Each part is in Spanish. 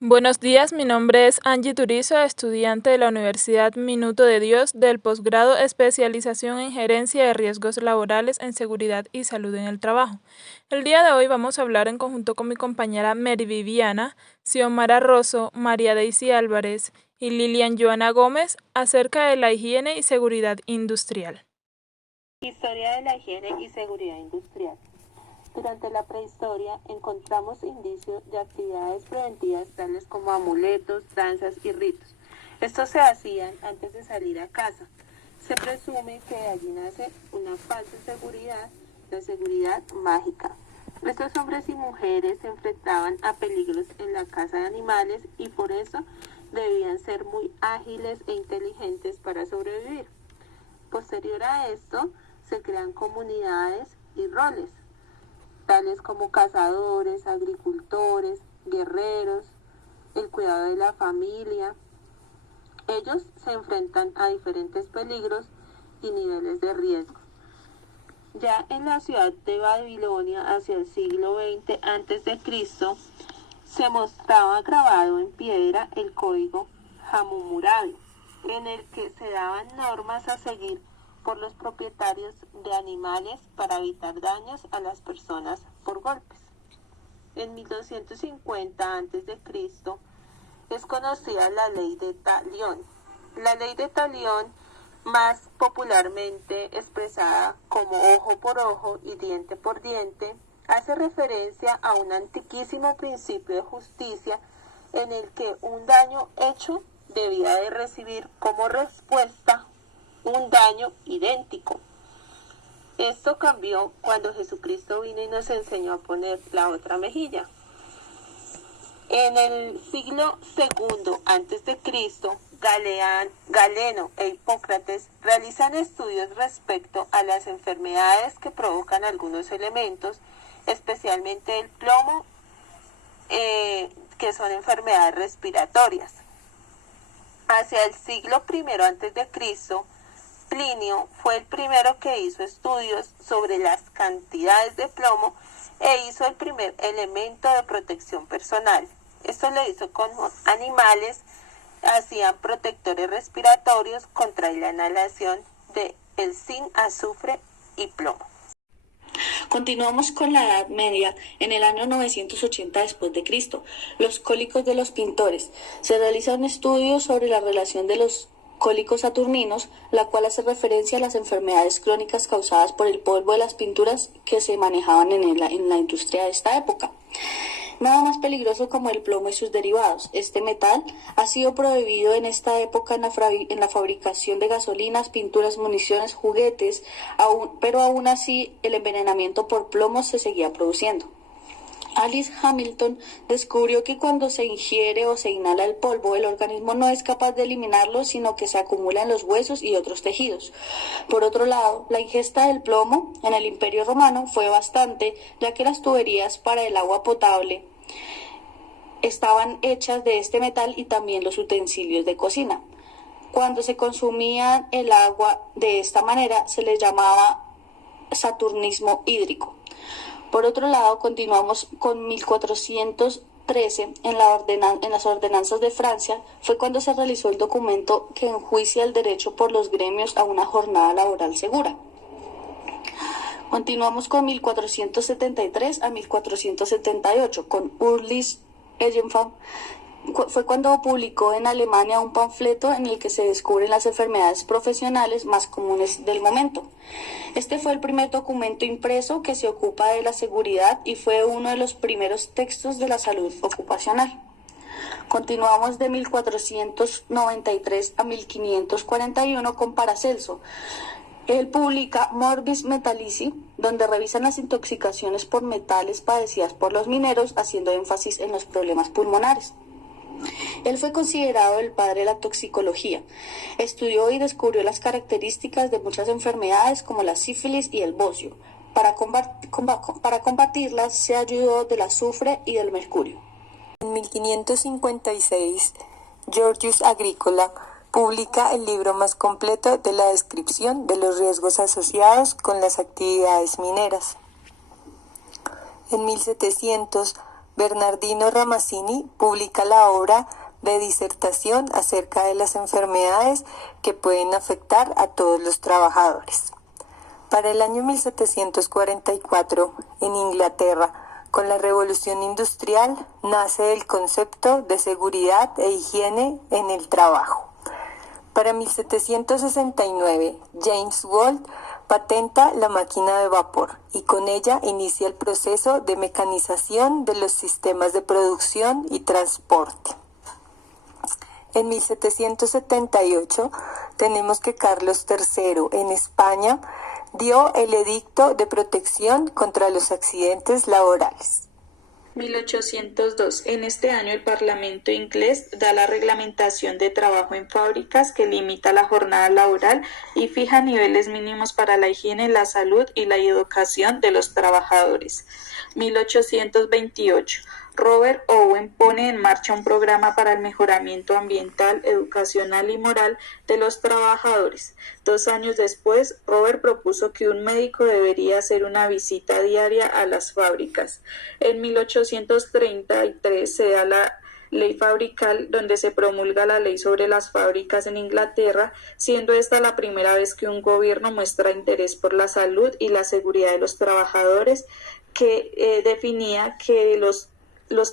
Buenos días, mi nombre es Angie Turizo, estudiante de la Universidad Minuto de Dios del posgrado Especialización en Gerencia de Riesgos Laborales en Seguridad y Salud en el Trabajo. El día de hoy vamos a hablar en conjunto con mi compañera Mary Viviana, Xiomara Rosso, María Daisy Álvarez y Lilian Joana Gómez acerca de la higiene y seguridad industrial. Historia de la higiene y seguridad industrial. Durante la prehistoria encontramos indicios de actividades preventivas tales como amuletos, danzas y ritos. Estos se hacían antes de salir a caza. Se presume que de allí nace una falsa seguridad, la seguridad mágica. Estos hombres y mujeres se enfrentaban a peligros en la caza de animales y por eso debían ser muy ágiles e inteligentes para sobrevivir. Posterior a esto, se crean comunidades y roles, tales como cazadores, agricultores, guerreros, el cuidado de la familia. Ellos se enfrentan a diferentes peligros y niveles de riesgo. Ya en la ciudad de Babilonia, hacia el siglo XX a.C., se mostraba grabado en piedra el código Hammurabi, en el que se daban normas a seguir por los propietarios de animales para evitar daños a las personas por golpes. En 1250 a.C. es conocida la ley de Talión. La ley de Talión, más popularmente expresada como ojo por ojo y diente por diente, hace referencia a un antiquísimo principio de justicia en el que un daño hecho debía de recibir como respuesta un daño idéntico. Esto cambió cuando Jesucristo vino y nos enseñó a poner la otra mejilla. En el siglo II a.C., Galeno e Hipócrates realizan estudios respecto a las enfermedades que provocan algunos elementos, especialmente el plomo, que son enfermedades respiratorias. Hacia el siglo I a.C., Plinio fue el primero que hizo estudios sobre las cantidades de plomo e hizo el primer elemento de protección personal. Esto lo hizo con animales, hacían protectores respiratorios contra la inhalación de el zinc, azufre y plomo. Continuamos con la Edad Media. En el año 980 después de Cristo, los cólicos de los pintores. Se realiza un estudio sobre la relación de los cólicos saturninos, la cual hace referencia a las enfermedades crónicas causadas por el polvo de las pinturas que se manejaban en la industria de esta época. Nada más peligroso como el plomo y sus derivados. Este metal ha sido prohibido en esta época en la fabricación de gasolinas, pinturas, municiones, juguetes, pero aún así el envenenamiento por plomo se seguía produciendo. Alice Hamilton descubrió que cuando se ingiere o se inhala el polvo, el organismo no es capaz de eliminarlo, sino que se acumula en los huesos y otros tejidos. Por otro lado, la ingesta del plomo en el Imperio Romano fue bastante, ya que las tuberías para el agua potable estaban hechas de este metal y también los utensilios de cocina. Cuando se consumía el agua de esta manera, se le llamaba saturnismo hídrico. Por otro lado, continuamos con 1413, en las ordenanzas de Francia, fue cuando se realizó el documento que enjuicia el derecho por los gremios a una jornada laboral segura. Continuamos con 1473 a 1478, con Ulrich Egenfam. Fue cuando publicó en Alemania un panfleto en el que se descubren las enfermedades profesionales más comunes del momento. Este fue el primer documento impreso que se ocupa de la seguridad y fue uno de los primeros textos de la salud ocupacional. Continuamos de 1493 a 1541 con Paracelso. Él publica Morbis Metallici, donde revisan las intoxicaciones por metales padecidas por los mineros, haciendo énfasis en los problemas pulmonares. Él fue considerado el padre de la toxicología. Estudió y descubrió las características de muchas enfermedades como la sífilis y el bocio. Para combatirlas se ayudó del azufre y del mercurio. En 1556, Georgius Agricola publica el libro más completo de la descripción de los riesgos asociados con las actividades mineras. En 1700, Bernardino Ramazzini publica la obra de disertación acerca de las enfermedades que pueden afectar a todos los trabajadores. Para el año 1744, en Inglaterra, con la Revolución Industrial, nace el concepto de seguridad e higiene en el trabajo. Para 1769, James Watt patenta la máquina de vapor y con ella inicia el proceso de mecanización de los sistemas de producción y transporte. En 1778 tenemos que Carlos III en España dio el Edicto de Protección contra los Accidentes Laborales. 1802. En este año el Parlamento inglés da la reglamentación de trabajo en fábricas que limita la jornada laboral y fija niveles mínimos para la higiene, la salud y la educación de los trabajadores. 1828. Robert Owen pone en marcha un programa para el mejoramiento ambiental, educacional y moral de los trabajadores. 2 años después, Robert propuso que un médico debería hacer una visita diaria a las fábricas. En 1833 se da la Ley Fabrical, donde se promulga la ley sobre las fábricas en Inglaterra, siendo esta la primera vez que un gobierno muestra interés por la salud y la seguridad de los trabajadores, que definía que los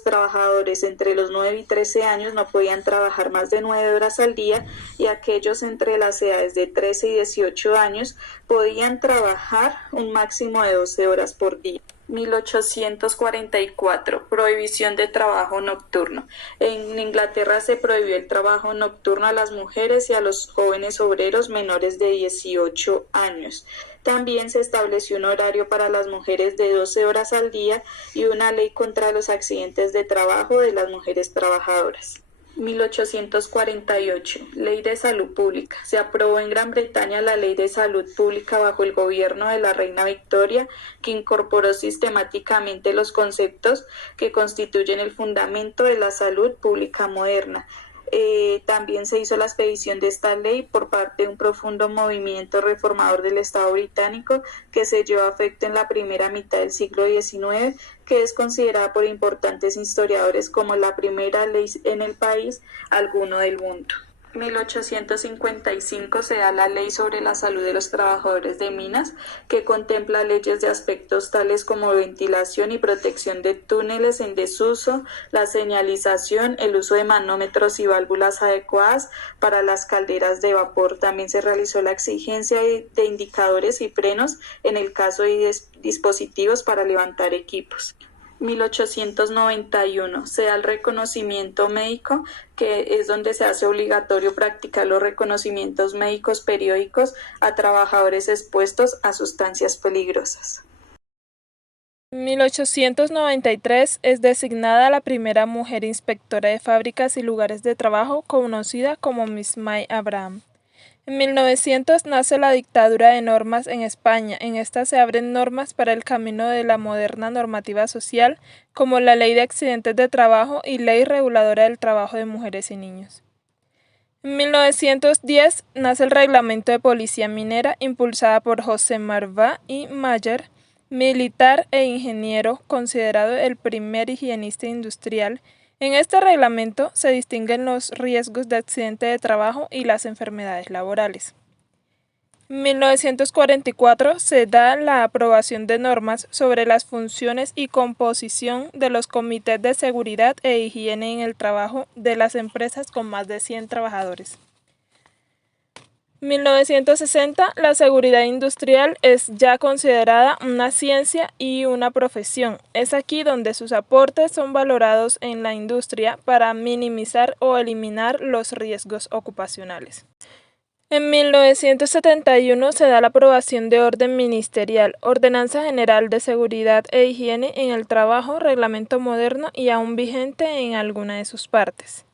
trabajadores entre los 9 y 13 años no podían trabajar más de 9 horas al día y aquellos entre las edades de 13 y 18 años podían trabajar un máximo de 12 horas por día. 1844. Prohibición de trabajo nocturno. En Inglaterra se prohibió el trabajo nocturno a las mujeres y a los jóvenes obreros menores de 18 años. También se estableció un horario para las mujeres de 12 horas al día y una ley contra los accidentes de trabajo de las mujeres trabajadoras. 1848. Ley de Salud Pública. Se aprobó en Gran Bretaña la Ley de Salud Pública bajo el gobierno de la Reina Victoria, que incorporó sistemáticamente los conceptos que constituyen el fundamento de la salud pública moderna. También se hizo la expedición de esta ley por parte de un profundo movimiento reformador del Estado británico que se llevó a efecto en la primera mitad del siglo XIX, que es considerada por importantes historiadores como la primera ley en el país alguno del mundo. 1855 se da la Ley sobre la Salud de los Trabajadores de Minas, que contempla leyes de aspectos tales como ventilación y protección de túneles en desuso, la señalización, el uso de manómetros y válvulas adecuadas para las calderas de vapor. También se realizó la exigencia de indicadores y frenos en el caso de dispositivos para levantar equipos. 1891 se da el reconocimiento médico, que es donde se hace obligatorio practicar los reconocimientos médicos periódicos a trabajadores expuestos a sustancias peligrosas. En 1893 es designada la primera mujer inspectora de fábricas y lugares de trabajo, conocida como Miss May Abraham. En 1900 nace la dictadura de normas en España. En esta se abren normas para el camino de la moderna normativa social, como la Ley de Accidentes de Trabajo y Ley Reguladora del Trabajo de Mujeres y Niños. En 1910 nace el Reglamento de Policía Minera, impulsada por José Marvá y Mayer, militar e ingeniero, considerado el primer higienista industrial. En este reglamento se distinguen los riesgos de accidente de trabajo y las enfermedades laborales. En 1944 se da la aprobación de normas sobre las funciones y composición de los comités de seguridad e higiene en el trabajo de las empresas con más de 100 trabajadores. En 1960, la seguridad industrial es ya considerada una ciencia y una profesión. Es aquí donde sus aportes son valorados en la industria para minimizar o eliminar los riesgos ocupacionales. En 1971 se da la aprobación de orden ministerial, Ordenanza General de Seguridad e Higiene en el Trabajo, reglamento moderno y aún vigente en alguna de sus partes.